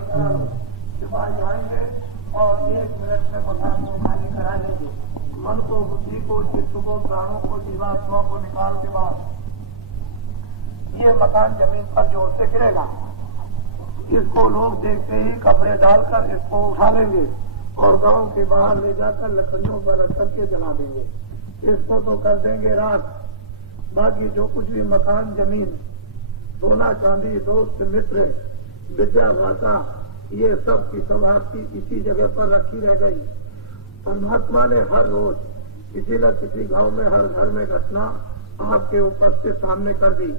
सिपाही आएंगे और 1 मिनट में मकान को खाली करा लेंगे। मन को, बुद्धि को, चित्त को, प्राणों को, जीवात्मा को निकाल के बाद ये मकान जमीन पर जोर से गिरेगा। इसको लोग देखते ही कपड़े डालकर इसको उठा लेंगे और गांव के बाहर ले जाकर लकड़ियों पर रख करके जला देंगे। इसको तो कर देंगे रात। बाकी जो कुछ भी मकान, जमीन, सोना चांदी, दोस्त मित्र, विद्या भाषा, ये सब की सब आपकी इसी जगह पर रखी रह गई। परमात्मा ने हर रोज किसी न किसी गांव में, हर घर में घटना आपके उपस्थित सामने कर दी।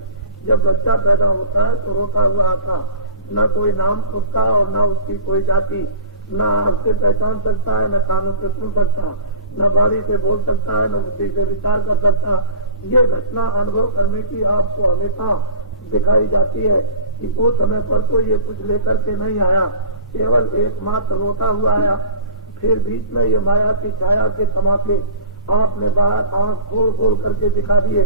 जब बच्चा पैदा होता है तो रोता हुआ आता, न कोई नाम उसका और न उसकी कोई जाति, न आंख से पहचान सकता है, न कानों से सुन सकता, न वाणी से बोल सकता है, न बुद्धि से विचार कर सकता। ये घटना अनुभव करने की आपको हमेशा दिखाई जाती है कि वो समय पर तो ये कुछ लेकर के नहीं आया, केवल एकमात्र रोता हुआ आया। फिर बीच में ये माया की छाया के तमाके आपने बाहर आंख खोल खोल करके दिखा दिए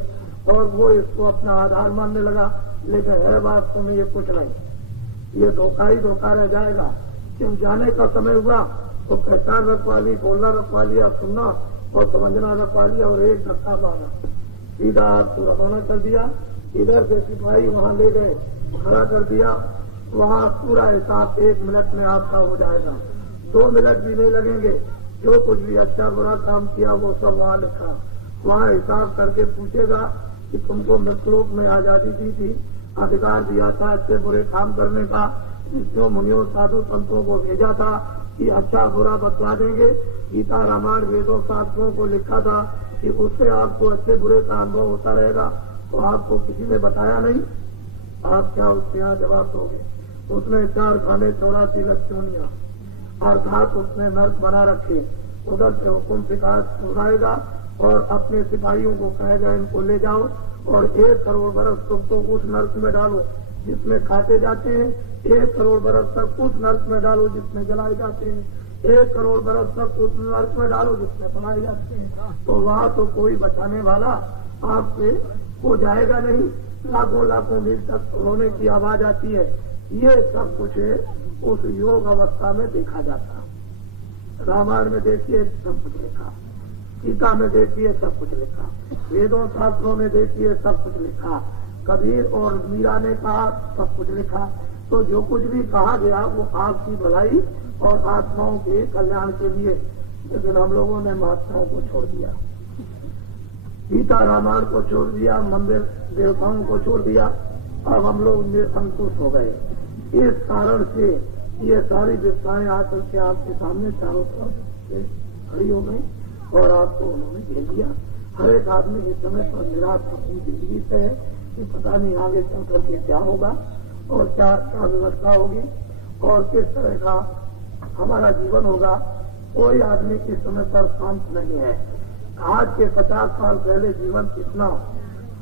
और वो इसको अपना आधार मानने लगा। लेकिन है वास्तव में ये कुछ नहीं, ये धोखा ही धोखा रह जाएगा। क्यों जाने का समय हुआ तो पहचान रखवा ली, बोलना रखवा लिया, सुनना और समझना रखवा लिया और एक धक्का मारा, सीधा आपको रवाना कर दिया। इधर से सिपाही वहां ले गए, खड़ा कर दिया। वहां पूरा हिसाब 1 मिनट में आपका हो जाएगा, 2 मिनट भी नहीं लगेंगे। जो कुछ भी अच्छा बुरा काम किया वो सब वहां लिखा। वहां हिसाब करके पूछेगा कि तुमको मृतलोक में आजादी दी थी, अधिकार दिया था अच्छे बुरे काम करने का, ऋषियों मुनियों साधु संतों को भेजा था कि अच्छा बुरा बतला देंगे। गीता रामायण वेदों शास्त्रों को लिखा था कि उससे आपको अच्छे बुरे का अनुभव होता रहेगा, तो आपको किसी ने बताया नहीं। आप क्या उसके यहाँ जवाब दोगे? उसने 4 खाने 84 लक्ष्मणियां अर्थात उसने नर्क बना रखे। उधर से हुकुम शिकायत सुनाएगा और अपने सिपाहियों को कहेगा इनको ले जाओ और 1 करोड़ बरस तुम तो उस नर्क में डालो जिसमें खाते जाते हैं, 1 करोड़ बरस तक उस नर्क में डालो जिसमें जलाए जाते हैं, 1 करोड़ बरस तक उस नर्क में डालो जिसमें बनाए जाते हैं। तो वहाँ तो कोई बचाने वाला आपसे हो जाएगा नहीं। लाखों लाखों मील तक रोने की आवाज आती है। ये सब कुछ उस योग अवस्था में देखा जाता। रामायण में देखिए सब कुछ लिखा, गीता में देखिए सब कुछ लिखा, वेदों शास्त्रों में देखिए सब कुछ लिखा, कबीर और मीरा ने कहा सब कुछ लिखा। तो जो कुछ भी कहा गया वो आपकी भलाई और आत्माओं के कल्याण के लिए। लेकिन हम लोगों ने महात्माओं को छोड़ दिया, गीता रामायण को छोड़ दिया, मंदिर देवताओं को छोड़ दिया। अब हम लोग निरंकुश हो गए। इस कारण से ये सारी विषयाएं आकर के आपके सामने चारों तरफ से खड़ी हो गई और आपको उन्होंने भेज दिया। हर एक आदमी इस समय पर निराश अपनी जिंदगी से है कि पता नहीं आगे चल करके क्या होगा और क्या क्या व्यवस्था होगी और किस तरह का हमारा जीवन होगा। कोई आदमी इस समय पर शांत नहीं है। आज के 50 साल पहले जीवन कितना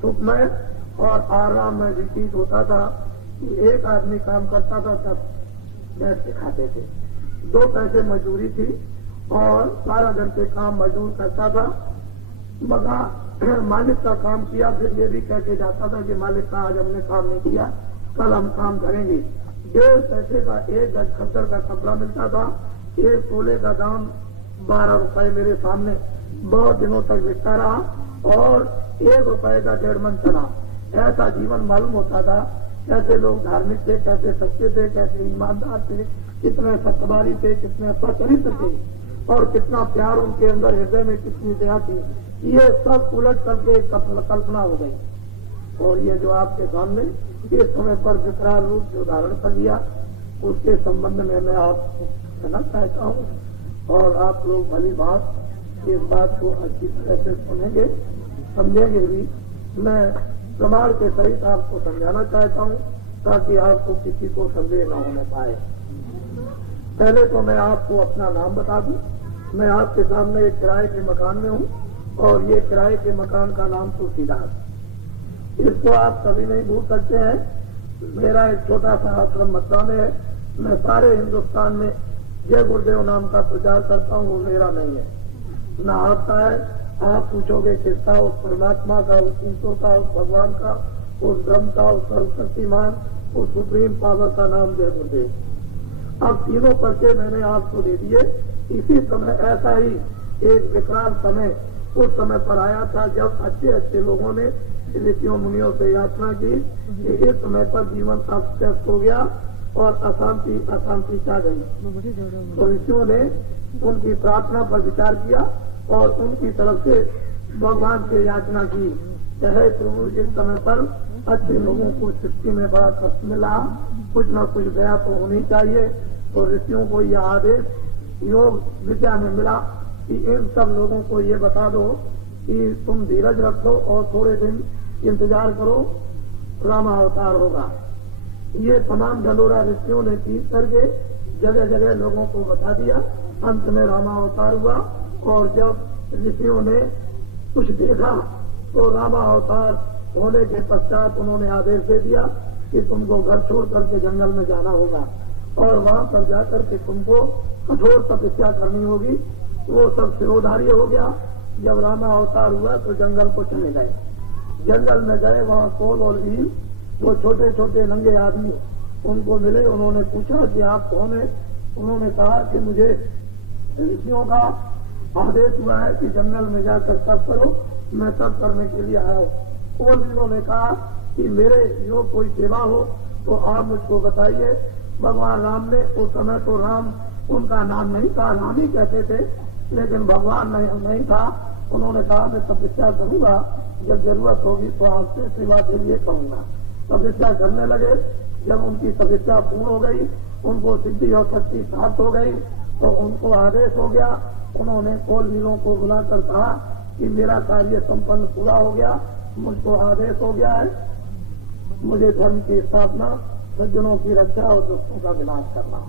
सुखमय और आराम में व्यतीत होता था कि एक आदमी काम करता था तब बैठ के खाते थे। 2 पैसे मजदूरी थी और 12 घंटे काम मजदूर करता था। मगर मालिक का काम किया फिर ये भी कह के जाता था कि मालिक का आज हमने काम नहीं किया, कल हम काम करेंगे। 1.5 पैसे का 1 गज खच्चर का कपड़ा मिलता था। 1 तोले का दाम 12 रुपए मेरे सामने बहुत दिनों तक बिकता रहा और 1 रुपए का 1.5 मन चला। ऐसा जीवन मालूम होता था। कैसे लोग धार्मिक थे, कैसे सच्चे थे, कैसे ईमानदार थे, कितने सत्यवादी थे, कितने सचरित्र थे और कितना प्यार उनके अंदर, हृदय में कितनी दया थी। ये सब उलट करके कल्पना हो गई। और ये जो आपके सामने इस समय पर विकराल रूप जो धारण कर लिया उसके संबंध में मैं आपको कहना चाहता हूँ और आप लोग भली बात इस बात को अच्छी तरह से सुनेंगे, समझेंगे भी। मैं प्रमाण के सहित आपको समझाना चाहता हूँ ताकि आपको किसी को संदेह न होने पाए। पहले तो मैं आपको अपना नाम बता दूं। मैं आपके सामने एक किराए के मकान में हूँ और ये किराए के मकान का नाम तुलसीदास। इसको आप कभी नहीं भूल सकते हैं। मेरा एक छोटा सा आश्रम मथुरा में है। मैं सारे हिंदुस्तान में जय गुरुदेव नाम का प्रचार करता हूँ, वो मेरा नहीं है ना आपका है। आप पूछोगे किसका? उस परमात्मा का, उस ईश्वर का, उस भगवान का, उस ब्रह्म का, उस सर्वशक्तिमान, उस सुप्रीम पावर का नाम जय गुरुदेव। अब तीनों पर्चे मैंने आपको दे दिए। इसी समय ऐसा ही एक विकराल समय उस समय पर आया था जब अच्छे अच्छे लोगों ने ऋषियों मुनियों से याचना की कि इस समय पर जीवन अस्त हो गया और अशांति छा गई। तो ऋषियों ने उनकी प्रार्थना पर विचार किया और उनकी तरफ से भगवान से याचना की। चाहे प्रभु इस समय पर अच्छे लोगों को सृष्टि में बड़ा कष्ट मिला, कुछ न कुछ दया तो होनी चाहिए। तो ऋषियों को यह आदेश योग विद्या में मिला कि इन सब लोगों को ये बता दो कि तुम धीरज रखो और थोड़े दिन इंतजार करो, रामावतार होगा। ये तमाम ढंडोरा ऋषियों ने पीस करके जगह जगह लोगों को बता दिया। अंत में रामावतार हुआ और जब ऋषियों ने कुछ देखा तो रामावतार होने के पश्चात उन्होंने आदेश दे दिया कि तुमको घर छोड़ करके जंगल में जाना होगा और वहां पर जाकर के तुमको कठोर तपस्या करनी होगी। वो सब सिरोधार्य हो गया। जब रामावतार हुआ तो जंगल को चले गए। जंगल में गए, वहाँ कोल और भील वो छोटे छोटे नंगे आदमी उनको मिले। उन्होंने पूछा कि आप कौन है? उन्होंने कहा कि मुझे ऋषियों का आदेश हुआ है कि जंगल में जाकर तप करो, मैं तप करने के लिए आया हूँ। कोल भीलों ने कहा कि मेरे जो कोई सेवा हो तो आप मुझको बताइए। भगवान राम ने उस समय तो राम उनका नाम नहीं था, राम ही कहते थे, लेकिन भगवान नहीं था। उन्होंने कहा मैं तपस्या करूंगा, जब जरूरत होगी तो आपसे सेवा के लिए कहूंगा। तपस्या करने लगे। जब उनकी तपस्या पूर्ण हो गई, उनको सिद्धि और शक्ति प्राप्त हो गई, तो उनको आदेश हो गया। उन्होंने कोल भीलों को बुलाकर कहा कि मेरा कार्य संपन्न पूरा हो गया, मुझको आदेश हो गया है, मुझे धर्म की स्थापना, सज्जनों की रक्षा और दुष्टों का विनाश करना।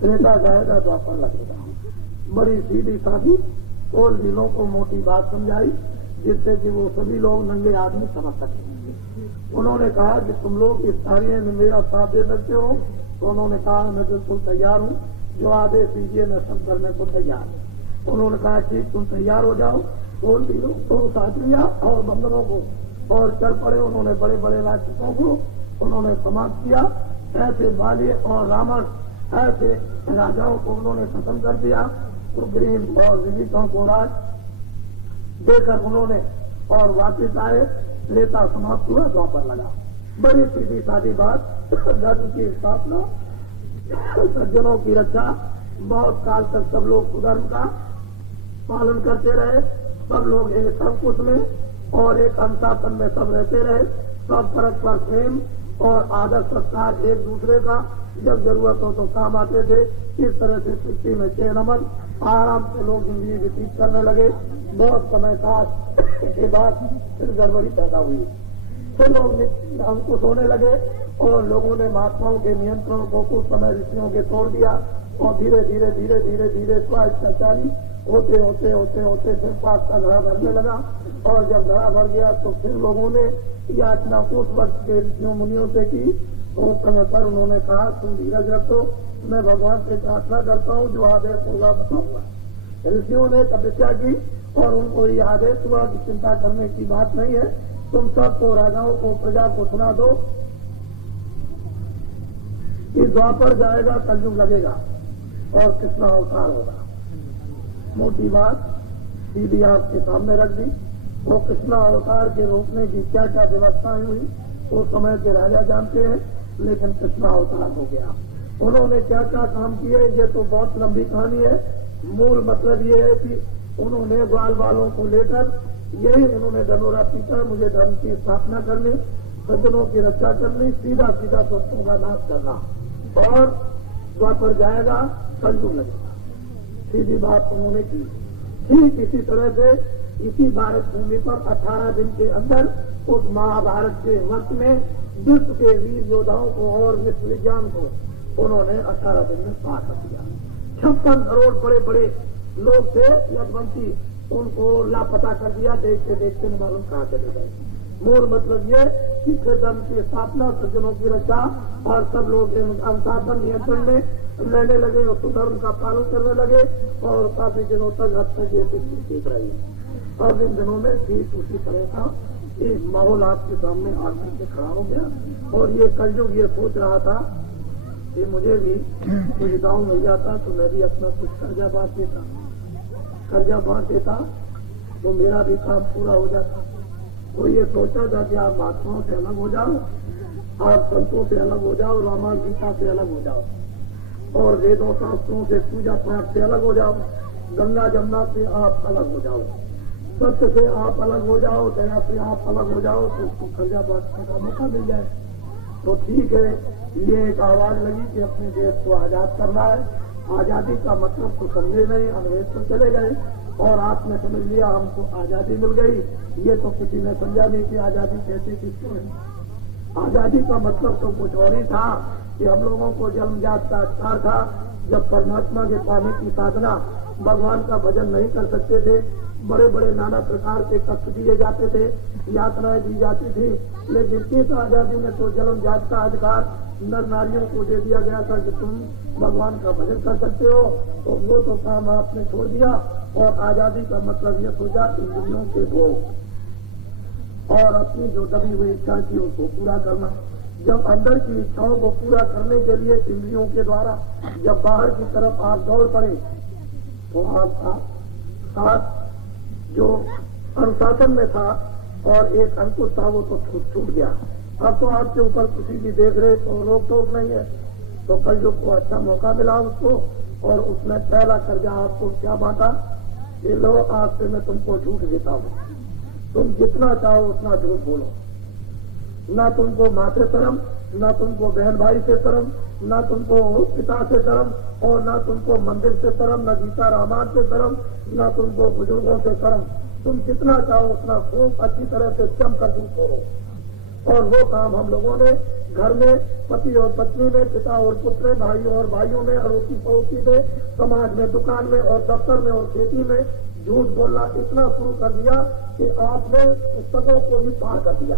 त्रेता जाएगा, द्वापर लगेगा। बड़ी सीधी साधी कोल भीलों को मोटी बात समझाई जिससे कि वो सभी लोग नंगे आदमी समझ सके। उन्होंने कहा कि तुम लोग इस कार्य में मेरा साथ दे सकते हो? तो उन्होंने कहा मैं बिल्कुल तैयार हूँ, जो आदेश दीजिए मैं सब करने को तैयार हूँ। उन्होंने कहा ठीक, तुम तैयार हो जाओ। कोल भीलों को साथ लिया और बंदरों को और चल पड़े। उन्होंने बड़े बड़े राक्षसों को उन्होंने समाप्त किया। ऐसे बाली और रावण ऐसे राजाओं को उन्होंने खत्म कर दिया। सुग्रीव और विभीषण को राज देकर उन्होंने और वापिस आए। त्रेता समाप्त हुआ, द्वापर लगा। बड़ी सीधी सादी बात। धर्म की स्थापना, सज्जनों की रक्षा। बहुत काल तक सब लोग कुधर्म का पालन करते रहे। सब लोग एक अंकुश में और एक अनुशासन में सब रहते रहे। सब परस्पर प्रेम और आदर सत्कार एक दूसरे का, जब जरूरत हो तो काम आते थे। इस तरह से सृष्टि में 6 नमन आराम से लोग जिंदगी व्यतीत करने लगे। बहुत समय के बाद फिर गड़बड़ी पैदा हुई। फिर लोग अंकुश होने लगे और लोगों ने महात्माओं के नियंत्रण को कुछ समय ऋषियों के तोड़ दिया और धीरे धीरे धीरे धीरे धीरे स्वाचारी होते होते होते होते फिर पास का घड़ा भरने लगा। और जब घड़ा भर गया तो फिर लोगों ने याचना उस वक्त के ऋषियों मुनियों से की। तो उस समय पर उन्होंने कहा तुम धीरज रखो, मैं भगवान से प्रार्थना करता हूँ, जो आदेश होगा बताऊंगा। ऋषियों ने तपस्या की और उनको ये आदेश हुआ कि चिंता करने की बात नहीं है, तुम सबको राजाओं को प्रजा को सुना दो कि द्वापर जाएगा, कलयुग लगेगा और कृष्ण अवतार होगा। मोटी बात सीधी आपके सामने रख दी। वो कृष्ण अवतार के रोकने की क्या क्या व्यवस्थाएं हुई वो समय के राजा जानते हैं, लेकिन कृष्ण अवतार हो गया। उन्होंने क्या क्या काम किए ये तो बहुत लंबी कहानी है। मूल मतलब ये है कि उन्होंने ग्वाल बालों को लेकर यही उन्होंने ढंढोरा पीटा, मुझे धर्म की स्थापना करनी, सज्जनों की रक्षा करनी, सीधा सीधा दुष्टों का नाश करना और द्वापर जाएगा, कलयुग लगेगा। सीधी बात उन्होंने की। ठीक इसी तरह से इसी भारत भूमि पर 18 दिन के अंदर उस महाभारत के वक्त में विश्व के वीर योद्धाओं को और विश्व विज्ञान को उन्होंने 18 दिन में पार कर दिया। 56 करोड़ बड़े बड़े लोग थे यदवंशी, उनको लापता कर दिया। देखते देखते न मालूम कहाँ चले गए। मूल मतलब ये कि धर्म की स्थापना, सज्जनों की रक्षा और सब लोग अनुशासन नियंत्रण में रहने लगे और सुधर्म का पालन करने लगे और काफी दिनों तक हद तक ये स्थिति ठीक रही। और इन दिनों में ठीक उसी तरह का एक माहौल आपके सामने आकर के खड़ा हो गया। और ये कलयुग ये सोच रहा था कि मुझे भी कुछ गाँव मिल जाता तो मैं भी अपना कुछ कर्जा बांट देता तो मेरा भी काम पूरा हो जाता। वो ये सोचा था कि आप महात्माओं से अलग हो जाओ, आप संतों से अलग हो जाओ, रामायण गीता से अलग हो जाओ और वेदों शास्त्रों से पूजा पाठ से अलग हो जाओ, गंगा जमुना से आप अलग हो जाओ, सत्य से आप अलग हो जाओ, दया से आप अलग हो जाओ तो उसको कर्जा बांटने का मौका मिल जाए। तो ठीक है, ये एक आवाज लगी कि अपने देश को आजाद करना है। आजादी का मतलब तो समझे नहीं, अंग्रेज तो चले गए और आपने समझ लिया हमको आजादी मिल गई। ये तो किसी ने समझा नहीं कि आजादी कैसे किसको है। आजादी का मतलब तो कुछ और ही था कि हम लोगों को जन्मजात का अधिकार था। जब परमात्मा के पाने की साधना, भगवान का भजन नहीं कर सकते थे, बड़े बड़े नाना प्रकार के कष्ट दिए जाते थे, यातनाएं दी जाती थी, लेकिन इस आजादी में तो जन्मजात का अधिकार नर नारियों को दे दिया गया था कि तुम भगवान का भजन कर सकते हो। तो वो तो काम आपने छोड़ दिया और आजादी का मतलब यह सोचा इंद्रियों के भोग और अपनी जो दबी हुई इच्छा थी उसको पूरा करना। जब अंदर की इच्छाओं को पूरा करने के लिए इंद्रियों के द्वारा जब बाहर की तरफ आप दौड़ पड़े तो आपका साथ जो अनुशासन में था और एक अंकुश था वो तो छूट गया। अब तो आपके ऊपर किसी की देख रेख और रोक टोक नहीं है। तो कलयुग को अच्छा मौका मिला उसको और उसने पहला कर्जा आपको क्या बांटा कि लो आज से मैं तुमको झूठ देता हूँ, तुम जितना चाहो उतना झूठ बोलो, ना तुमको माँ से शर्म, ना तुमको बहन भाई से शर्म, ना तुमको पिता से शर्म और ना तुमको मंदिर से शर्म, ना गीता रामायण से शर्म, ना तुमको बुजुर्गों से शर्म। तुम जितना चाहो उतना खूब अच्छी तरह से जम कर झूठ बोलो। और वो काम हम लोगों ने घर में पति और पत्नी में, पिता और पुत्र में, भाई और भाइयों में, अड़ोसी पड़ोसी में, समाज में, दुकान में और दफ्तर में और खेती में झूठ बोलना इतना शुरू कर दिया कि आपने पुस्तकों को भी पार कर दिया।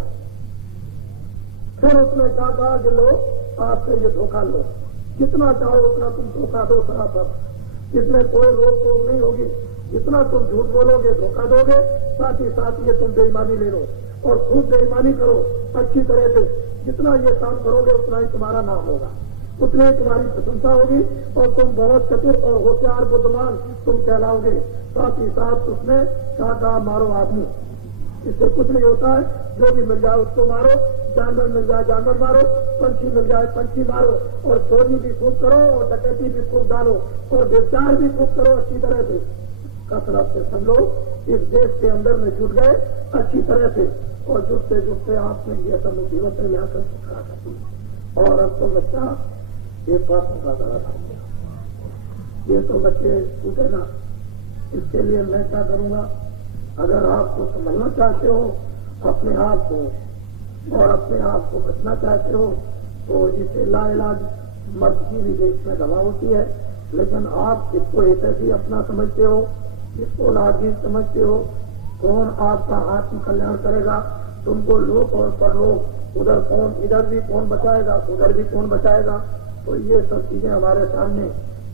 फिर उसने कहा कि लो आपसे ये धोखा लो, जितना चाहो उतना तुम धोखा दो सरासर, इसमें कोई रोक टोक नहीं होगी। जितना तुम झूठ बोलोगे धोखा दोगे, साथ ही साथ ये तुम बेईमानी ले लो और खूब बेईमानी करो अच्छी तरह से। जितना ये काम करोगे उतना ही तुम्हारा नाम होगा, उतनी ही तुम्हारी प्रशंसा होगी और तुम बहुत चतुर और होशियार बुद्धिमान तुम कहलाओगे। साथ ही साथ उसने कहा मारो आदमी, इससे कुछ नहीं होता है, जो भी मिल जाए उसको मारो, जानवर मिल जाए जानवर मारो, पंछी मिल जाए पंछी मारो और चोरी भी खूब करो और डकैती भी खूब डालो और व्यभिचार भी खूब करो अच्छी तरह से। कसरत से सब लोग इस देश के अंदर में जुट गए अच्छी तरह से और जुटते जुटते आपने ये सब मुसीबतें लाकर सुखा कर और अब तो बच्चा एक बातों का गला था, ये तो बच्चे टूटेगा। इसके लिए मैं क्या करूंगा, अगर आपको समझना चाहते हो अपने आप को और अपने आप को बचना चाहते हो तो इसे लाइलाज मर्द की भी देश में दवा होती है, लेकिन आप इसको हितैषी अपना समझते हो, इसको लागी समझते हो। कौन आपका आत्म कल्याण करेगा, तुमको लोक और परलोक, उधर कौन, इधर भी कौन बचाएगा, उधर भी कौन बचाएगा। तो ये सब चीजें हमारे सामने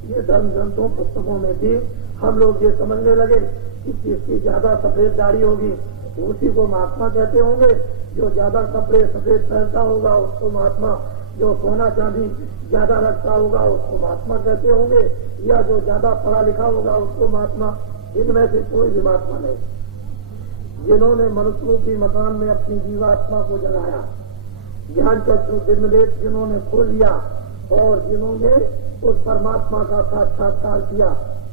ये धर्म ग्रंथों पुस्तकों में थी। हम लोग ये समझने लगे कि जिसकी ज्यादा सफेद दाढ़ी होगी उसी को महात्मा कहते होंगे, जो ज्यादा कपड़े सफेद पहनता होगा उसको महात्मा, जो सोना चांदी ज्यादा रखता होगा उसको महात्मा कहते होंगे, या जो ज्यादा पढ़ा लिखा होगा उसको महात्मा। इनमें से कोई भी महात्मा नहीं। जिन्होंने मनुष्य रूपी मकान में अपनी जीवात्मा को जलाया, ज्ञान चक्षु दिव्यदेश जिन्होंने खोल लिया और जिन्होंने उस परमात्मा का साक्षात्कार किया,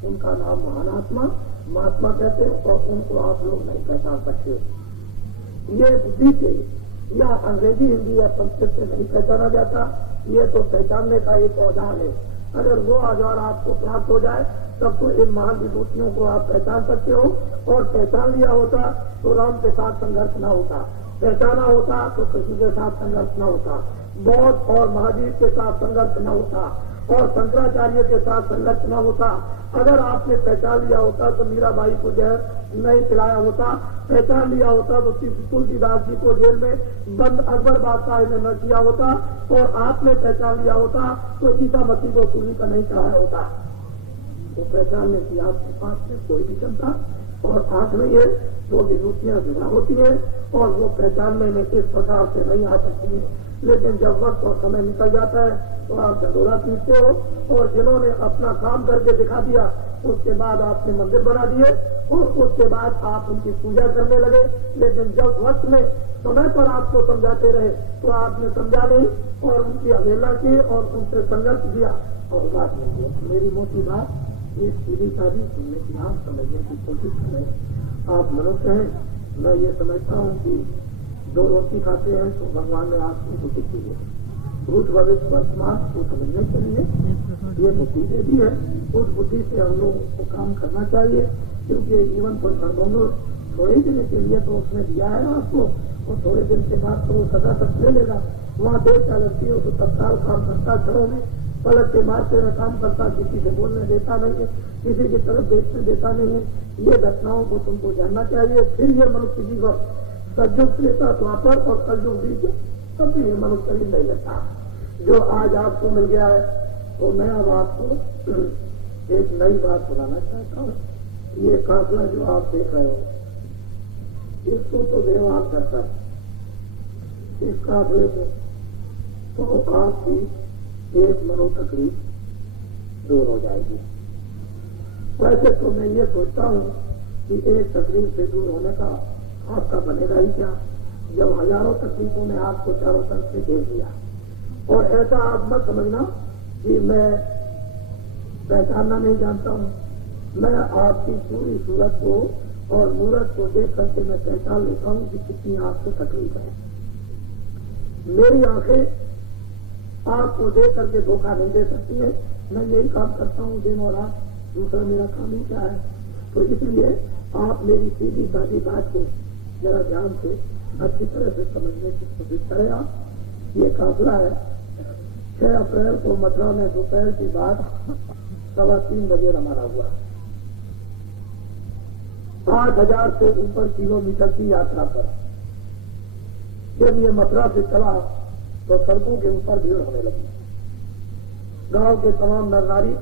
उनका नाम महानात्मा महात्मा कहते हैं और उनको आप लोग नहीं पहचान सकते। ये बुद्धि से या अंग्रेजी हिंदी या संस्कृत से नहीं पहचाना जाता, ये तो पहचानने का एक औजार है। अगर वो औजार आपको प्राप्त हो जाए तब तो इन महान विभूतियों को आप पहचान सकते हो। और पहचान लिया होता तो राम के साथ संघर्ष न होता, पहचाना होता तो कृष्ण के साथ संघर्ष न होता, बौद्ध और महावीर के साथ संघर्ष न होता और शंकराचार्य के साथ संघर्ष न होता। अगर आपने पहचान लिया होता तो मीराबाई को जहर नहीं पिलाया होता, पहचान लिया होता तो तुलसीदास जी को जेल में बंद अकबर बादशाह ने न किया होता और आपने पहचान लिया होता तो ईसा मसीह को सूली का नहीं चढ़ाया होता। तो पहचानने की आपके पास में कोई भी क्षमता और आंख नहीं है वो विभूतियां जुदा होती हैं और वो पहचानने में इस प्रकार से नहीं आ सकती है। लेकिन जब वक्त और समय निकल जाता है तो आप ढंढोरा पीटते हो और जिन्होंने अपना काम करके दिखा दिया उसके बाद आपने मंदिर बना दिए और उसके बाद आप उनकी पूजा करने लगे। लेकिन जब वक्त में समय पर आपको समझाते रहे तो आपने समझा नहीं और उनकी अवहेलना की और उनसे संघर्ष किया और बात नहीं की। मेरी मोटी बात ये सीधी साधी सुनने की आप समझने की कोशिश करें। आप मनुष्य हैं, मैं ये समझता हूँ कि दो रोटी खाते हैं तो भगवान ने आपको बुद्धि दी है, भूत भविष्य वर्तमान को समझने के लिए ये बुद्धि दे दी है। उस बुद्धि से हम लोगों को काम करना चाहिए क्योंकि जीवन को संभव थोड़े दिन के लिए तो उसने दिया है आपको और थोड़े दिन के बाद तो वो सदा तक ले लेगा। वहाँ देर क्या लगती है तो तत्काल काम करता, घरों में पलट के मारते में काम करता, किसी से बोलने देता नहीं है, किसी की तरफ देखने देता नहीं है। ये घटनाओं को तुमको जानना चाहिए। फिर ये मनुष्य जीवन सतयुग त्रेता द्वापर और कलयुग बीज कभी ये मनुष्य शरीर नहीं लेता। जो आज आपको मिल गया है तो मैं अब आपको एक नई बात सुनाना चाहता हूँ। ये काफिला जो आप देख रहे हो इसको तो व्यवहार करता है, इस काफिले को तो आपकी एक मनो तकलीफ दूर हो जाएगी। वैसे तो मैं ये सोचता हूँ कि एक तकलीफ से दूर होने का आपका बनेगा ही क्या, जब हजारों तकलीफों ने आपको चारों तरफ से घेर दिया। और ऐसा आप मत समझना कि मैं पहचानना नहीं जानता हूँ। मैं आपकी पूरी सूरत को और मूरत को देख करके मैं पहचान लेता हूँ कि कितनी आपको तकलीफ है। मेरी आंखें आपको देख करके धोखा नहीं दे सकती है। मैं यही काम करता हूँ दिन और रात, दूसरा मेरा काम ही क्या है। तो इसलिए आप मेरी सीधी सादी बात को जरा ध्यान से अच्छी तरह से समझने की कोशिश करें। आप ये काफिला है 6 अप्रैल को मथुरा में दोपहर की बाद 3:15 बजे रवाना हुआ। 8,000 से ऊपर किलोमीटर की यात्रा पर जब ये मथुरा से चला तो सड़कों के ऊपर भीड़ होने लगी। गांव के तमाम नर नारी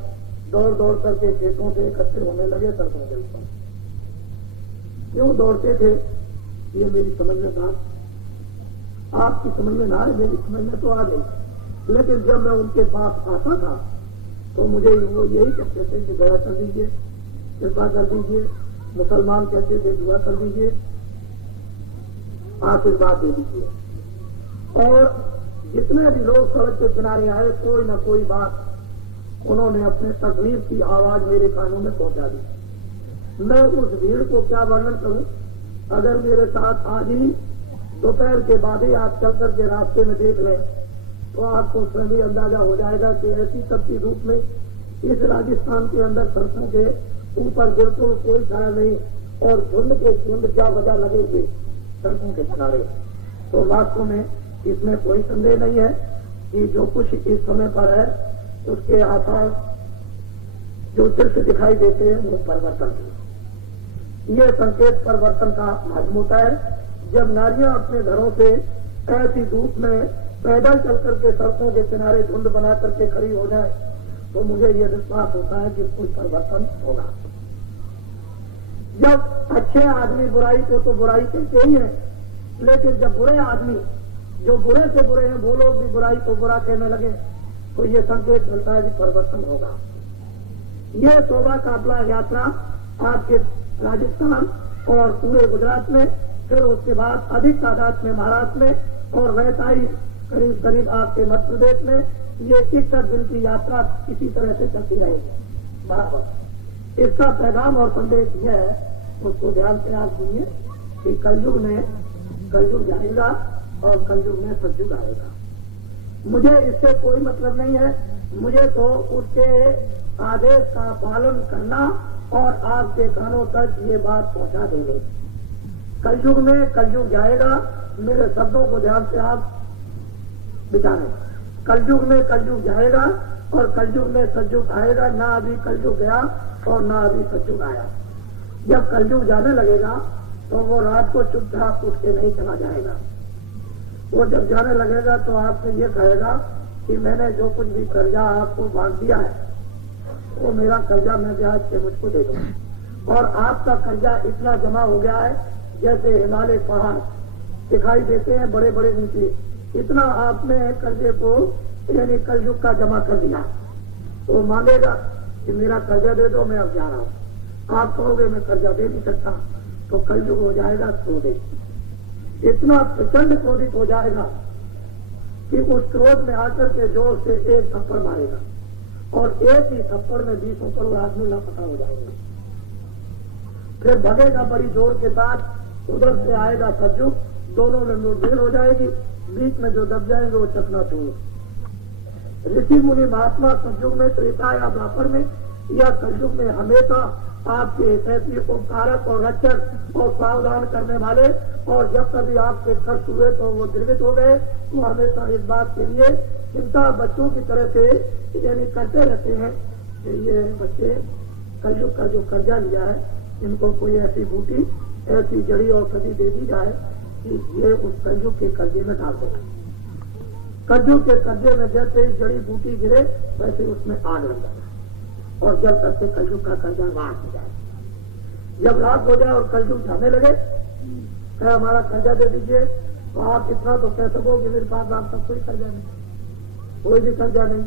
दौड़ दौड़ करके खेतों से इकट्ठे होने लगे सड़कों के ऊपर। क्यों दौड़ते थे ये मेरी समझ में बात आपकी समझ में ना आए, मेरी समझ में तो आ गई। लेकिन जब मैं उनके पास आता था तो मुझे वो यही कहते थे कि दया कर दीजिए, कृपा कर दीजिए, मुसलमान कहते थे दुआ कर दीजिए, आशीर्वाद दे दीजिए। और जितने भी लोग सड़क के किनारे आए कोई न कोई बात उन्होंने अपने तकलीफ की आवाज मेरे कानों में पहुंचा दी। मैं उस भीड़ को क्या वर्णन करूं। अगर मेरे साथ आज ही दोपहर के बाद ही आप चल करके रास्ते में देख लें तो आपको उसमें भी अंदाजा हो जाएगा कि ऐसी तपती धूप में इस राजस्थान के अंदर सड़कों के ऊपर बिल्कुल कोई छाया नहीं और झुंड के झुंड क्या वजह लगे हुए सड़कों के किनारे। तो वास्तव में इसमें कोई संदेह नहीं है कि जो कुछ इस समय पर है उसके आसार जो दृश्य दिखाई देते हैं वो परिवर्तन है। ये संकेत परिवर्तन का माध्यम होता है। जब नारियां अपने घरों से ऐसी धूप में पैदल चल करके सड़कों के किनारे झुंड बना करके खड़ी हो जाए तो मुझे ये विश्वास होता है कि कोई परिवर्तन होगा। जब अच्छे आदमी बुराई को तो बुराई कहते ही है, लेकिन जब बुरे आदमी जो बुरे से बुरे हैं वो लोग भी बुराई को बुरा कहने लगे तो ये संकेत मिलता है कि परिवर्तन होगा। ये शोभा काफिला यात्रा आपके राजस्थान और पूरे गुजरात में, फिर उसके बाद अधिक तादाद में महाराष्ट्र में और वैसा ही करीब करीब आपके मध्य प्रदेश में ये 61 दिन की यात्रा इसी तरह से चलती रहेगी बराबर। इसका पैगाम और संदेश यह है, उसको ध्यान से आप सुनिए कि कलयुग जाएगा और कलयुग में सतयुग आएगा। मुझे इससे कोई मतलब नहीं है, मुझे तो उसके आदेश का पालन करना और आपके कानों तक ये बात पहुंचा देंगे। कलयुग में कलयुग जाएगा, मेरे शब्दों को ध्यान से आप विचारें। कलयुग में कलयुग जाएगा और कलयुग में सतयुग आएगा। ना अभी कलयुग गया और ना अभी सतयुग आया। जब कलयुग जाने लगेगा तो वो रात को चुपचाप उठ के नहीं चला जाएगा। वो जब जाने लगेगा तो आपसे ये कहेगा कि मैंने जो कुछ भी कर्जा आपको बांध दिया है वो मेरा कर्जा मैं ब्याज के मुझको दे दूंगा। और आपका कर्जा इतना जमा हो गया है जैसे हिमालय पहाड़ दिखाई देते हैं बड़े बड़े ऊंचे, इतना आपने कर्जे को यानी कलयुग का जमा कर दिया। तो मांगेगा कि मेरा कर्जा दे दो, मैं अब जा रहा हूं। आप कहोगे मैं कर्जा दे नहीं सकता, तो कलयुग हो जाएगा क्रोधित, इतना प्रचंड क्रोधित हो जाएगा कि उस क्रोध में आकर के जोर से एक थप्पड़ मारेगा और एक ही थप्पड़ में 20 करोड़ आदमी लापता हो जाएंगे। फिर भगेगा बड़ी जोर के साथ, उधर से आएगा सतयुग, दोनों में मुठभेड़ हो जाएगी, बीच में जो दब जाएंगे वो चकनाचूर। ऋषि मुनि महात्मा सतयुग में, त्रेता या द्वापर में या कलयुग में हमेशा आपके ऐसे उपकारक और रक्षक और सावधान करने वाले, और जब कभी आपके कष्ट हुए तो वो द्रवित हो गए, तो हमेशा इस बात के लिए चिंता बच्चों की तरह से यानी करते रहते हैं कि ये बच्चे कलयुग का जो कर्जा लिया है इनको कोई ऐसी बूटी, ऐसी जड़ी औषधि दे दी जाए कि ये उस कलयुग के कर्जे में डाल देगा। कलयुग के कर्जे में जैसे जड़ी बूटी गिरे वैसे उसमें आग लग जाए और जब तक से कलयुग का कर्जा राख हो जाए। जब राख हो जाए और कलयुग जाने लगे, कहे हमारा कर्जा दे दीजिए, तो आप इतना तो कह सकोगे मेरे पास आप तक कोई कर्जा नहीं, कोई भी कर्जा नहीं।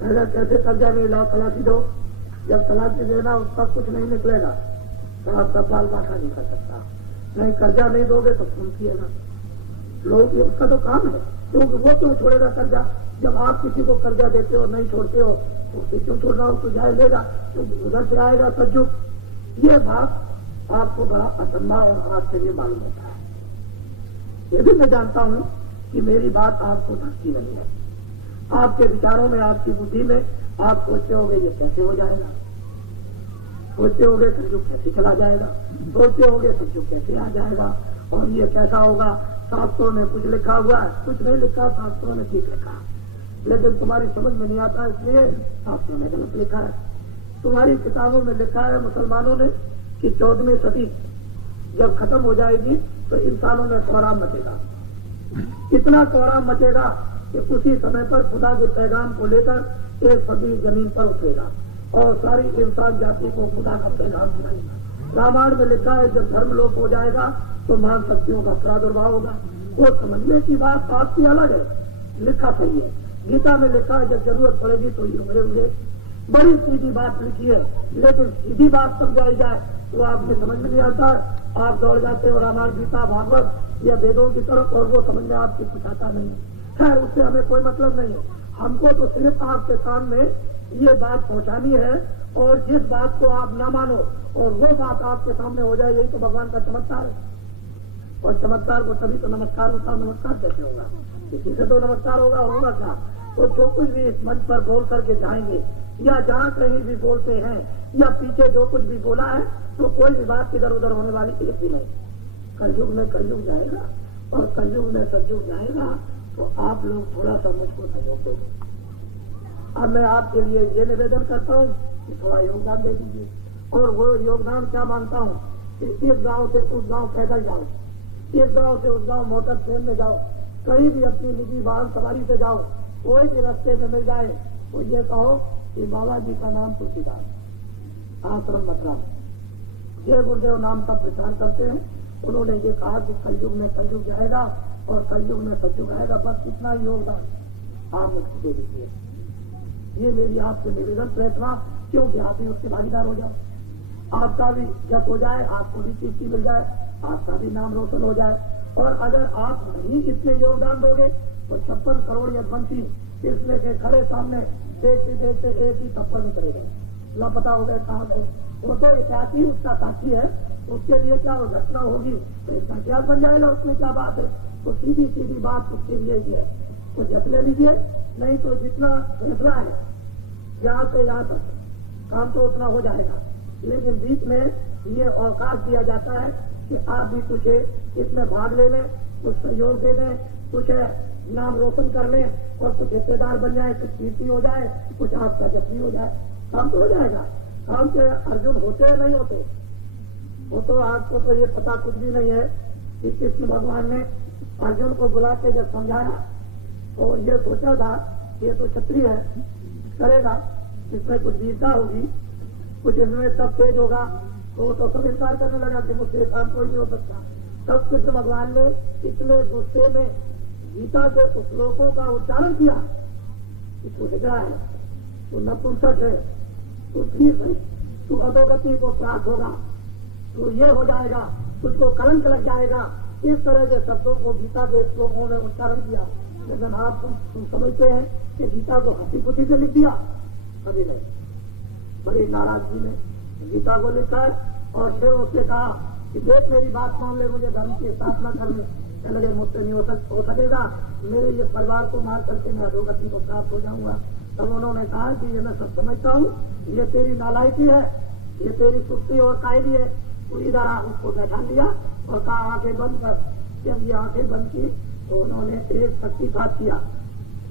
कहेगा कैसे कर्जा नहीं, लाओ तलाशी दो। जब तलाशी देना उसका कुछ नहीं निकलेगा तो आपका बाल बाका नहीं कर सकता। नहीं कर्जा नहीं दोगे तो फोन किएगा लोग, ये उसका तो काम है। क्योंकि वो क्यों छोड़ेगा कर्जा? जब आप किसी को कर्जा देते हो नहीं छोड़ते हो तो उसे क्यों छोड़ रहा हो, तो जाए लेगा, क्योंकि उधर से आएगा सतयुग। ये बात आपको बड़ा असंभव और आश्चर्य मालूम होता है। ये भी मैं जानता हूं कि मेरी बात आपको धक्की नहीं है। आपके विचारों में, आपकी बुद्धि में आप सोचते होंगे ये कैसे हो जाएगा, सोचते होंगे कलयुग कैसे चला जाएगा, सोचते होंगे सतयुग कैसे आ जाएगा और ये कैसा होगा। शास्त्रों में कुछ लिखा हुआ है, कुछ नहीं लिखा, शास्त्रों में ठीक लिखा है, लेकिन तुम्हारी समझ में नहीं आता इसलिए शास्त्रों में गलत लिखा है। तुम्हारी किताबों में लिखा है मुसलमानों ने कि 14वीं सदी जब खत्म हो जाएगी तो इंसानों में कोहराम मचेगा, इतना कोहराम मचेगा कि उसी समय पर खुदा के पैगाम को लेकर एक सदी जमीन पर उठेगा और सारी इंसान जाति को खुदा का पैगाम सुनाएगा। रामायण में लिखा है जब धर्म लोप हो जाएगा तो महान शक्तियों का प्रादुर्भाव होगा। वो समझने की बात आपकी अलग है, लिखा सही है। गीता में लिखा है जब जरूरत पड़ेगी तो ये मरेंगे, बड़ी सीधी बात लिखी है, लेकिन सीधी बात समझाई जाए तो आपके समझ में नहीं आता। आप दौड़ जाते हो रामायण, गीता, भागवत या वेदों की तरफ और वो समझ में आपकी कुछ आता नहीं है। खैर उससे हमें कोई मतलब नहीं है, हमको तो सिर्फ आपके कान में ये बात पहुंचानी है और जिस बात को आप ना मानो और वो बात आपके सामने हो जाए, यही तो भगवान का चमत्कार है। और चमत्कार को तभी तो नमस्कार होता, नमस्कार कैसे होगा? किसी से तो नमस्कार होगा, होगा क्या? तो जो कुछ भी इस मंच पर बोल करके जाएंगे या जहाँ कहीं भी बोलते हैं या पीछे जो कुछ भी बोला है तो कोई भी बात इधर उधर होने वाली एक भी नहीं। कलयुग में कलयुग जाएगा और कलयुग में सतयुग जाएगा, तो आप लोग थोड़ा सा मुझको सहयोग देंगे। अब मैं आपके लिए ये निवेदन करता हूँ कि थोड़ा योगदान दे दीजिए। और वो योगदान क्या मांगता हूँ कि इस गांव से उस गांव पैदल जाओ, इस गांव से उस गांव मोटर ट्रेन में जाओ, कहीं भी अपनी निजी वाहन सवारी से जाओ, कोई भी रास्ते में मिल जाए तो ये कहो कि बाबा जी का नाम तुलसीदास, आश्रम मथुरा में जय गुरुदेव नाम का प्रचार करते हैं। उन्होंने ये कहा कि कलयुग में कलयुग जाएगा और कलयुग में सतयुग आएगा, बस इतना योगदान आप मुझको दे दीजिए। ये मेरी आपसे निवेदन प्रयत्न, क्योंकि आप भी उसके भागीदार हो जाओ, आपका भी जप हो जाए, आपको भी चीज मिल जाए, आपका भी नाम रोशन हो जाए। और अगर आप नहीं इसमें योगदान दोगे तो 56 करोड़ यदवंशी इसमें के खड़े सामने देखते देखते एक ही थप्पड़ भी करेगा, लापता हो गए, कहाँ गए। वो तो इतिहासी उसका साक्षी है, उसके लिए क्या घटना होगी तो इसका इतिहास बन जाएगा, उसमें क्या बात है। तो सीधी सीधी बात उसके लिए ही है, तो जप ले लीजिए, नहीं तो जितना फैसला है यहाँ से यहाँ तक काम तो उतना हो जाएगा, लेकिन बीच में ये अवकाश दिया जाता है कि आप भी कुछ इसमें भाग ले लें, कुछ सहयोग दे दें, कुछ नाम रोशन कर लें और कुछ हिस्सेदार बन जाए, कुछ कीर्ति हो जाए, कुछ आपका जप भी हो जाए, काम तो हो जाएगा। काम के अर्जुन होते या नहीं होते, वो तो आपको तो ये पता कुछ भी नहीं है कि कृष्ण भगवान ने अर्जुन को बुला के जब समझाया तो ये सोचा था ये तो क्षत्रिय है, करेगा, इसमें कुछ वीरता होगी, कुछ इसमें सब तेज होगा, तो सब इनकार करने लगा कि मुझसे काम कोई नहीं हो सकता। तब कृष्ण भगवान ने इतने गुस्से में गीता के श्लोकों का उच्चारण किया कि तू हिजड़ा है, तू नपुंसक है, तू ठीक है, तू अधोगति को प्राप्त होगा, तो ये हो जाएगा, तुझको कलंक लग जाएगा। इस तरह के शब्दों को गीता के श्लोकों ने उच्चारण किया। लेकिन आप तुम समझते हैं कि गीता को हंसी खुशी से लिख दिया? कभी नहीं। बड़ी नाराजगी में गीता को लिखा है और फिर उसने कहा कि देख मेरी बात मान ले, मुझे धर्म की स्थापना करनी। कहने लगे मुझसे नहीं हो सकेगा, मेरे ये परिवार को मार करके मैं अधोगति को प्राप्त हो जाऊंगा। तब उन्होंने कहा कि ये मैं सब समझता हूँ, ये तेरी नालायकी है, ये तेरी सुस्ती और कायरी है। तो इधर आ उसको बैठा लिया और कहा आंखें बंद कर। जब ये आंखें बंद की तो उन्होंने एक शक्तिपात किया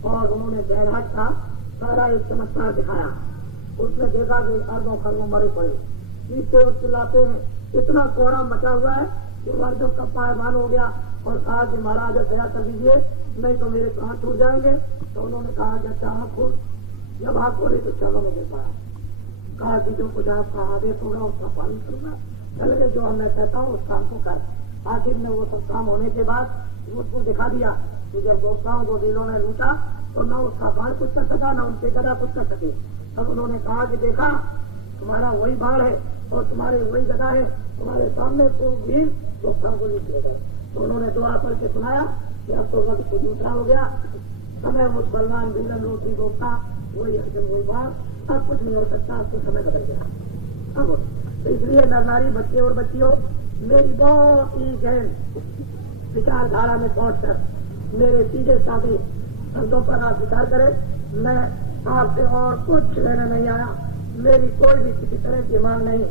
और उन्होंने बैराग का सारा एक चमत्कार दिखाया। उसने देखा कि अर्धों खरबों मरे पड़े, चीखते और चिल्लाते हैं, इतना कोहरा मचा हुआ है कि अर्धों का पायमान हो गया और कहा कि महाराज दया कर दीजिए, नहीं तो मेरे प्राण छूट जाएंगे। तो उन्होंने कहा कि अच्छा आँख खोल। जब आँख खोली तो चलो में देख पाया। कहा कि जो कुछ आपका आदेश होगा उसका पालन करूंगा। चले जो मैं कहता हूँ उस काम को कर। आखिर में वो सब काम होने के बाद उसको दिखा दिया कि जब गोसाओं को दिलों ने लूटा तो न उसका बाल कुछ कर सका, न उनके गदा कुछ कर सके। तब उन्होंने कहा कि देखा तुम्हारा वही बाढ़ है और तुम्हारे वही गदा है, तुम्हारे सामने तो वीर गोसाओं को लूट ले गए। तो उन्होंने दुआ करके सुनाया कि अब तो वक्त दूसरा हो गया, समय उस बलवान बिलन रोटी गोपा वही हजम हुई बात, अब कुछ नहीं हो सकता, अब तो समय बदल गया। अब तो इसलिए नर नारी बच्चे और बच्चियों, मेरी बहुत ही गहन विचारधारा में पहुंचकर मेरे सीधे साधे शब्दों पर आप विचार करें। मैं आपसे और कुछ लेने नहीं आया, मेरी कोई भी किसी तरह की मांग नहीं,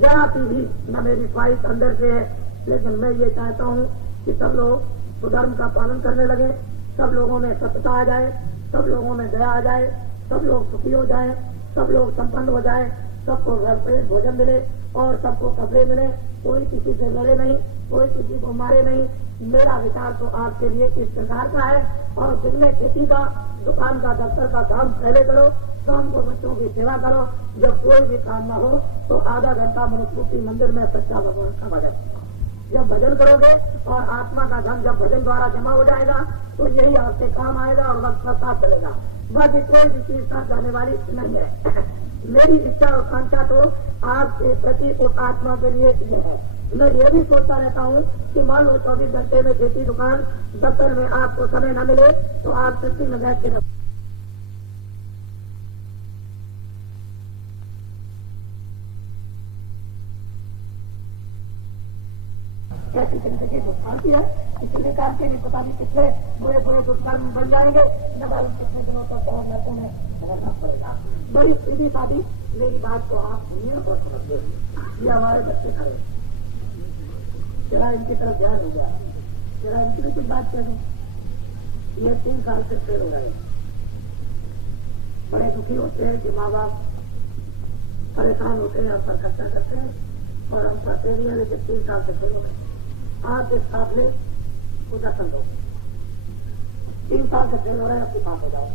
जाती भी न मेरी ख्वाहिश अंदर से है। लेकिन मैं ये चाहता हूँ कि सब लोग सुधर्म का पालन करने लगे, सब लोगों में सत्यता आ जाए, सब लोगों में दया आ जाए, सब लोग सुखी हो जाए, सब लोग संपन्न हो जाए, सबको घर पे भोजन मिले और सबको कपड़े मिले, कोई किसी से लड़े नहीं, कोई किसी को मारे नहीं। मेरा विचार तो आपके लिए इस प्रकार का है। और दिन में खेती का, दुकान का, दफ्तर का काम पहले करो, शाम को बच्चों की सेवा करो। जब कोई भी काम न हो तो आधा घंटा मनुस्मृति मंदिर में सच्चा भगवान का भजन। जब भजन करोगे और आत्मा का धन जब भजन द्वारा जमा हो जाएगा तो यही आपके काम आएगा और वक्त का साथ चलेगा। बाकी कोई भी चीज साथ जाने वाली नहीं है। मेरी इच्छा और कांक्षा तो आपके प्रति उस आत्मा के लिए ये है। मैं ये भी सोचता रहता हूँ कि मान लो 24 घंटे में खेती, दुकान, दफ्तर में आपको समय न मिले तो आप सच्ची में बैठ के ऐसी जिंदगी दुष्कालती है। इसलिए काम के लिए पता नहीं कितने बुरे बुरे दुष्काल बन जाएंगे, न मालूम कितने दिनों तक और लड़कों में रहना पड़ेगा। बड़ी सीधी साधी मेरी बात को आप सुनिए और समझिए। ये हमारे बच्चे खड़े, जरा इनकी तरफ ध्यान हो गया, जरा इनकी भी कुछ बात कह दूं। ये 3 साल से फेल हो गए, बड़े दुखी होते हैं कि माँ बाप परेशान होते हैं, हम पर खर्चा करते हैं और हम पढ़ते भी हैं, लेकिन 3 साल से फेल हो गए। आप इस काफले को दर्शन दो, 3 साल से फेल हो रहे हैं, अपनी बात हो जाओ।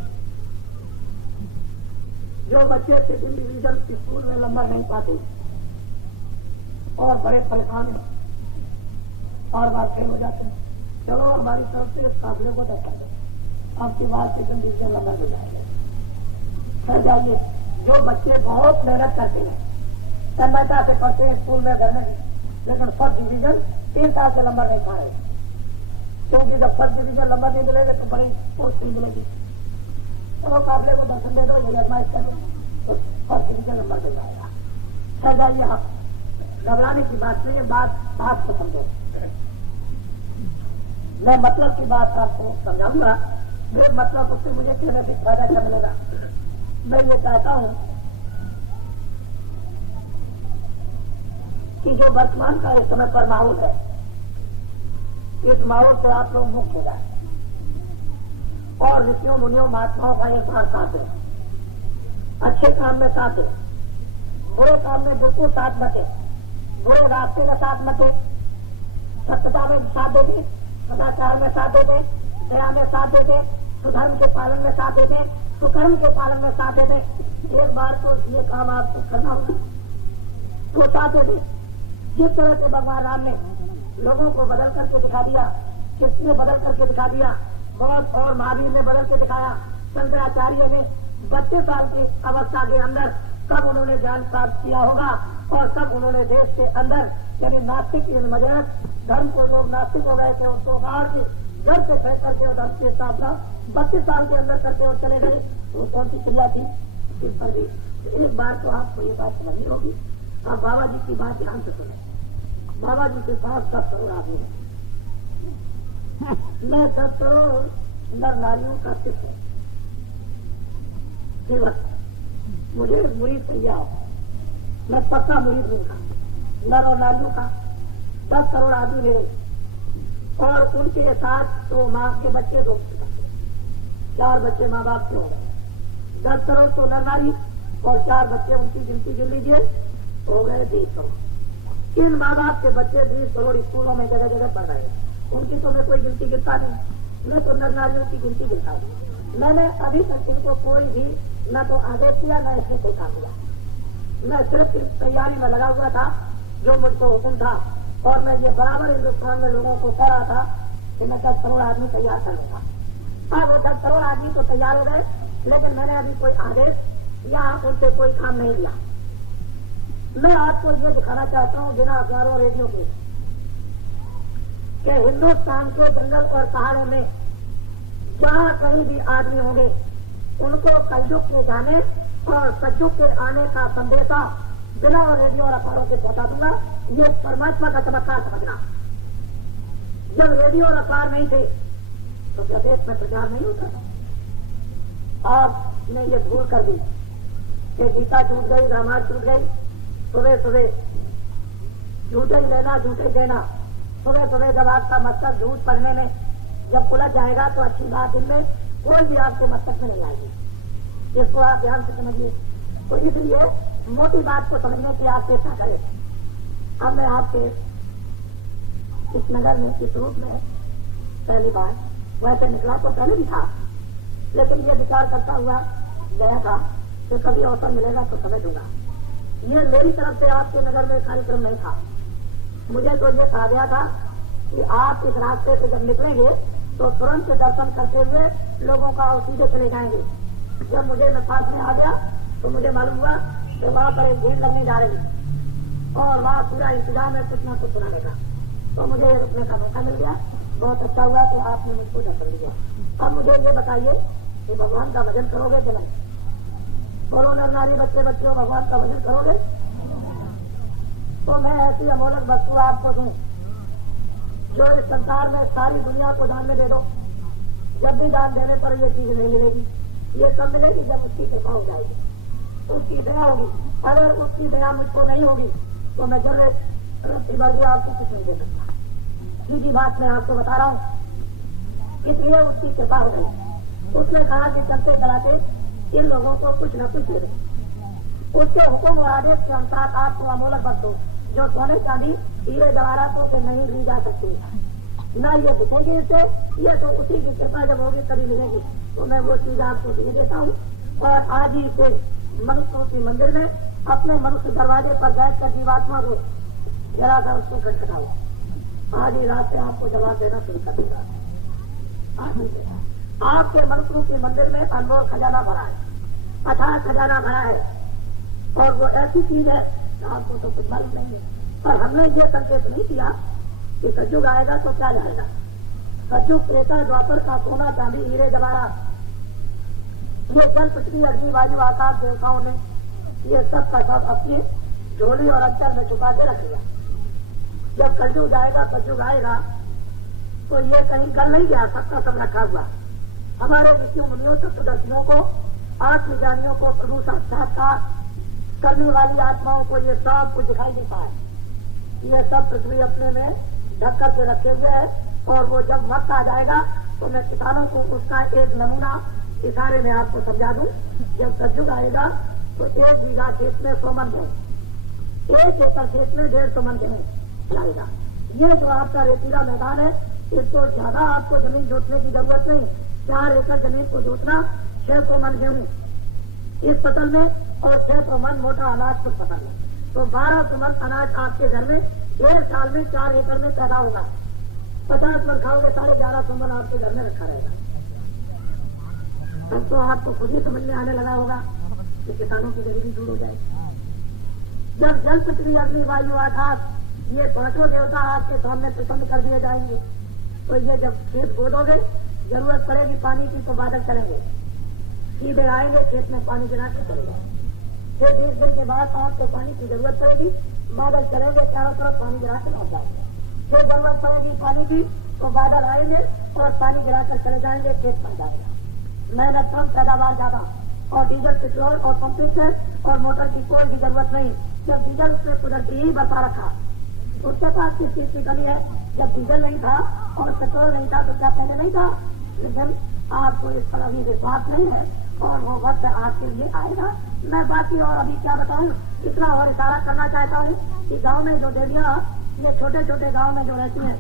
जो बच्चे सेकेंड डिवीजन स्कूल में नंबर नहीं पाते और बड़े परेशान हैं और बात फेल हो जाते हैं, चलो हमारी तरफ से इस काफले को दर्शन दो, आपकी बात सेकेंड डिवीजन नंबर मिल जाएंगे। फिर जाइए, जो बच्चे बहुत मेहनत करते हैं, तन्मयता से पढ़ते हैं स्कूल में, घर में, लेकिन फर्स्ट डिवीजन 3 साल से नंबर नहीं पाए, क्योंकि जब फर्स्ट डिवीजन नंबर नहीं मिलेगा तो बड़ी पोस्ट नहीं मिलेगी। चलो काफले को दर्शन दे दो, ये आजमाइश करो तो फर्स्ट डिवीजन नंबर मिल जाएगा। चल जाइए, आप घबराने की बात नहीं है, बात आपको समझो। मैं मतलब की बात आपको समझाऊंगा, मेरे मतलब उससे मुझे कहने से फायदा क्या मिलेगा। मैं ये चाहता हूं कि जो वर्तमान का इस समय पर माहौल है, इस माहौल से आप लोग मुक्त हो जाए और ऋषियों, मुनियों, महात्माओं का एक बार साथ है, अच्छे काम में साथ है, बुरे काम में बिल्कुल साथ बटे, बुरे रास्ते में साथ बटे, सत्यता में साथ दे दे, सदाचार में साथ दे दे, दया में साथ दे दे, सुधर्म के पालन में साथ दे दे, सुकर्म के पालन में साथ दे दे। एक बार तो ये काम आपको करना होगा। चाहते थे। जिस तरह से भगवान राम ने लोगों को बदल करके दिखा दिया, किसने बदल करके दिखा दिया, बौद्ध और महावीर ने बदल के दिखाया, शंकराचार्य ने 32 साल की अवस्था के अंदर कब उन्होंने ज्ञान प्राप्त किया होगा और कब उन्होंने देश के अंदर यानी नास्तिक मजहब धर्म को लोग नास्तिक हो गए थे उनको बाहर के घर से फेंक करके और धर्म की स्थापना 32 साल के अंदर करके और चले गए। वो कौन सी क्रिया थी? इस पर भी एक बार तो आपको ये बात समझनी होगी। आप बाबा जी की बात ध्यान से सुने। बाबा जी के पास 10 करोड़ आदमी है। मैं 10 करोड़ नर नारियों का सिख है। मुझे मुरीद प्रिया हो, मैं पक्का मुरीद हूँ उनका, नर और नारियों का 10 करोड़ आदमी मेरे और उनके साथ तो माँ के बच्चे 2 4 बच्चे माँ बाप के हो गए। 10 करोड़ तो नर नारी और 4 बच्चे उनकी गिनती गिन लीजिए हो गए 20 करोड़। इन माँ बाप के बच्चे 20 करोड़ स्कूलों में जगह जगह पढ़ रहे हैं। उनकी तो मैं कोई गिनती गिनता नहीं, मैं तो नर नारियों की गिनती गिनता हूँ। मैंने अभी तक इनको कोई भी न तो आदेश किया न इसने कोई काम किया। मैं सिर्फ इस तैयारी में लगा हुआ था जो मुझको हुक्म था और मैं ये बराबर हिंदुस्तान में लोगों को कह रहा था कि मैं 10 करोड़ आदमी तैयार कर लूंगा। अब वो 10 करोड़ आदमी तो तैयार हो गए, लेकिन मैंने अभी कोई आदेश या उनसे कोई काम नहीं दिया। मैं आपको ये दिखाना चाहता हूँ बिना अखबारों रेडियो के कि हिंदुस्तान के जंगल और पहाड़ों में जहाँ कहीं भी आदमी होंगे उनको कलयुग के जाने और सतयुग के आने का संदेशा बिना रेडियो और अखबारों के पहुंचा दूंगा। ये परमात्मा का चमत्कार समझना। जब रेडियो और अखबार नहीं थे तो क्या देश में प्रचार नहीं होता था? आपने ये भूल कर दी कि गीता छूट गई, रामायण छूट गई। सुबह सुबह झूठे ही लेना झूठे ही देना। सुबह सुबह जब आपका मस्तक झूठ पढ़ने में जब उलझ जाएगा तो अच्छी बात दिन में कोई भी आपके मस्तक में नहीं आएगी। इसको आप ध्यान से समझिए। तो इसलिए मोटी बात को समझने की आप चेष्टा करें। अब मैं आपके इस नगर में इस रूप में पहली बार वैसे निकला तो पहले भी था, लेकिन ये विचार करता हुआ गया था कि कभी अवसर मिलेगा तो समझूंगा। ये मेरी तरफ से आपके नगर में कार्यक्रम नहीं था। मुझे तो ये कहा गया था कि आप इस रास्ते से जब निकलेंगे तो तुरंत दर्शन करते हुए लोगों का सीधे चले जाएंगे। जब मुझे मैं पास में आ गया तो मुझे मालूम हुआ कि वहाँ पर एक भीड़ लगने जा रही और वहाँ पूरा इंतजाम है कुछ ना कुछ सुनाने का। तो मुझे रुकने का मौका मिल गया। बहुत अच्छा हुआ कि आपने मुझको दर्शन दिया। अब मुझे ये बताइए कि भगवान का भजन करोगे कि नहीं? बोलो नर नारी बच्चे बच्चों, भगवान का भजन करोगे? तो मैं ऐसी अमोलक वस्तु आपको दूं जो इस संसार में सारी दुनिया को दान में दे दो। जब भी दान देने पर ये चीज नहीं मिलेगी। ये सब मिलेगी जब उसकी कृपा हो जाएगी, उसकी दया होगी। अगर उसकी दया मुझको नहीं होगी तो मैं जब भर आपको कुछ नहीं दे सकता। सीधी बात मैं आपको बता रहा हूँ। इसलिए उसकी कृपा हो गई। उसने कहा कि चलते चलाते इन लोगों को कुछ न कुछ दे दे। उसके हुक्म और आदेश के अनुसार आपको अमोलक वस्तु जो सोने चांदी हीरे जवाहरातों से नहीं ली जा सकती, न ये दिखेगी इससे, ये तो उसी की कृपा जब होगी तभी मिलेगी। तो मैं वो चीज आपको दे देता हूँ। और आज ही से मनुष्यों के मंदिर में अपने मनुष्य दरवाजे पर बैठकर जीवात्मा को जरा सा उसको खटखटाओ। आज ही रात से आपको जवाब देना शुरू कर देगा। आपके मनुष्यों के मंदिर में अनमोल खजाना भरा है, अथाह खजाना भरा है। और वो ऐसी चीज है आपको तो कुछ मालूम नहीं। पर हमने ये संकेत नहीं किया कि कलयुग आएगा तो क्या जाएगा। कलयुग त्रेता द्वापर का सोना चांदी हीरे जवाहरात, ये जल पृथ्वी अग्नि वायु आकाश देवताओं ने ये सब का सब अपनी झोली और अंचल में छुपा के रख लिया। जब कलयुग आएगा कलयुग आएगा तो ये कहीं कर नहीं गया, सबका सब रखा हुआ। हमारे ऋषियों मुनियों तत्वदर्शियों को, आत्मज्ञानियों को, प्रभु साक्षात्कार करने वाली आत्माओं को ये सब कुछ दिखाई देता है। ये सब पृथ्वी अपने में ढक करके रखे हुए है। और वो जब वक्त आ जाएगा तो मैं किसानों को उसका एक नमूना इशारे में आपको समझा दूं। जब कलयुग आएगा तो 1 बीघा खेत में 100 मन है, 1 एकड़ खेत में 150 मन लाएगा। ये जो आपका रेतीला मैदान है इसको ज्यादा आपको जमीन जोतने की जरूरत नहीं। 4 एकड़ जमीन को जोतना 600 मन गेहूं इस फसल में और 600 मन मोटा अनाज कुछ फसल में। तो 12 सुमन अनाज आपके घर में 1 साल में 4 एकड़ में पैदा होगा। 50 मन खाओगे 11.5 सुमन आपके घर में रखा रहेगा। तब तो आपको खुद ही समझ में आने लगा होगा कि किसानों की गरीबी दूर हो जाएगी। जब जल, पृथ्वी, अग्नि, वायु, आकाश ये 5 देवता आपके सामने प्रसन्न कर दिए जाएंगे, तो ये जब खेत बोदोगे जरूरत पड़ेगी पानी की तो बादल चलेंगे, सीधे आएंगे खेत में पानी गिरा के चलेगा। फिर 20 दिन के बाद आपको पानी की जरूरत पड़ेगी, बादल चलेंगे, चारों तरफ पानी गिरा के लौट जाएंगे। फिर जरूरत पड़ेगी पानी की तो बादल आएंगे और पानी गिरा कर चले जाएंगे, खेत बन जाएगा। मेहनत कम, पैदावार ज्यादा, और डीजल, पेट्रोल और पंपिंग सेट और मोटर की कोई भी जरूरत नहीं। जब डीजल उसने कुदरती ही बरसा रखा, उसके पास किस चीज की कमी है? जब डीजल नहीं था और पेट्रोल नहीं था तो क्या पहले नहीं था? लेकिन आपको इस पर अभी विश्वास नहीं है और वो वक्त आपके लिए आएगा। मैं बाकी और अभी क्या बताऊं, इतना और इशारा करना चाहता हूँ कि गांव में जो देवियां, ये छोटे छोटे गांव में जो रहती हैं,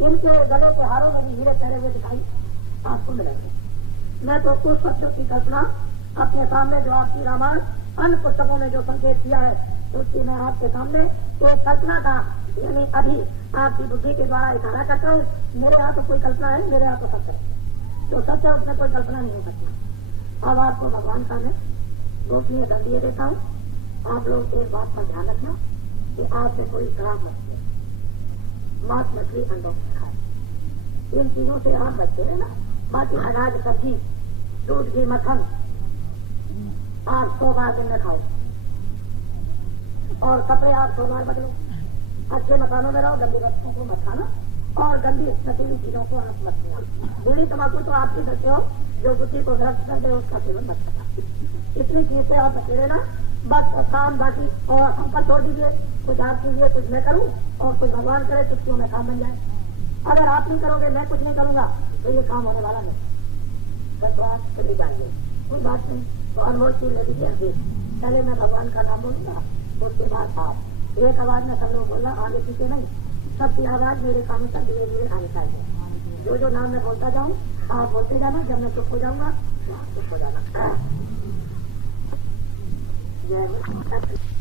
इनके गले के हारों में भी हीरे पहरे हुए दिखाई आपको मिलेंगे। मैं तो उस सत्य की कल्पना अपने सामने जो आपकी रामायण अन्य पुस्तकों में जो संकेत किया है उसकी मैं आपके सामने एक कल्पना का, यानी अभी आपकी बुद्धि के द्वारा इशारा करता हूँ। मेरे यहाँ तो कोई कल्पना है, मेरे यहाँ तो सत्य है। जो सत्य है उसमें कोई कल्पना नहीं हो सकता। अब आपको भगवान का मैं गोपनीय दंड ये देता हूँ। आप लोग एक बात का ध्यान रखना कि आपसे कोई शराब मछली, मांस, मछली, अंडों खाए, इन चीजों से आप बचते रहना। बाकी अनाज, सब्जी, दूध, घी, मक्खन आप 100 बार दिन में खाओ और कपड़े आप 100 बार बदलो। अच्छे मकानों में रहो, गंदी वस्तुओं को मत खाना और गंदी नशीली चीजों को आप मत खाना। बीड़ी, तम्बाकू तो आप भी करते हो, जो बुद्धि को भ्रष्ट कर दे उसका सेवन मत करना। इतनी चीज से आप बचे रहना। बस काम बाकी और हम पर छोड़ दीजिए। कुछ आप कीजिए, कुछ मैं करूँ और कुछ भगवान करे, चुटकियों में काम बन जाए। अगर आप नहीं करोगे, मैं कुछ नहीं करूंगा, तो ये काम होने वाला नहीं। बस बात चली जाएगी, कोई बात नहीं। तो अनमोल चीज ले लीजिए अभी। पहले मैं भगवान का नाम बोलूंगा, उसके बाद आप एक आवाज में सब लोग बोलना, आगे पीछे नहीं। सबकी आवाज मेरे कानों तक धीरे धीरे आनी चाहिए। जो जो नाम मैं बोलता जाऊँ आप बोलते जाना। जब मैं चुप हो जाऊंगा चुप हो जाना। जय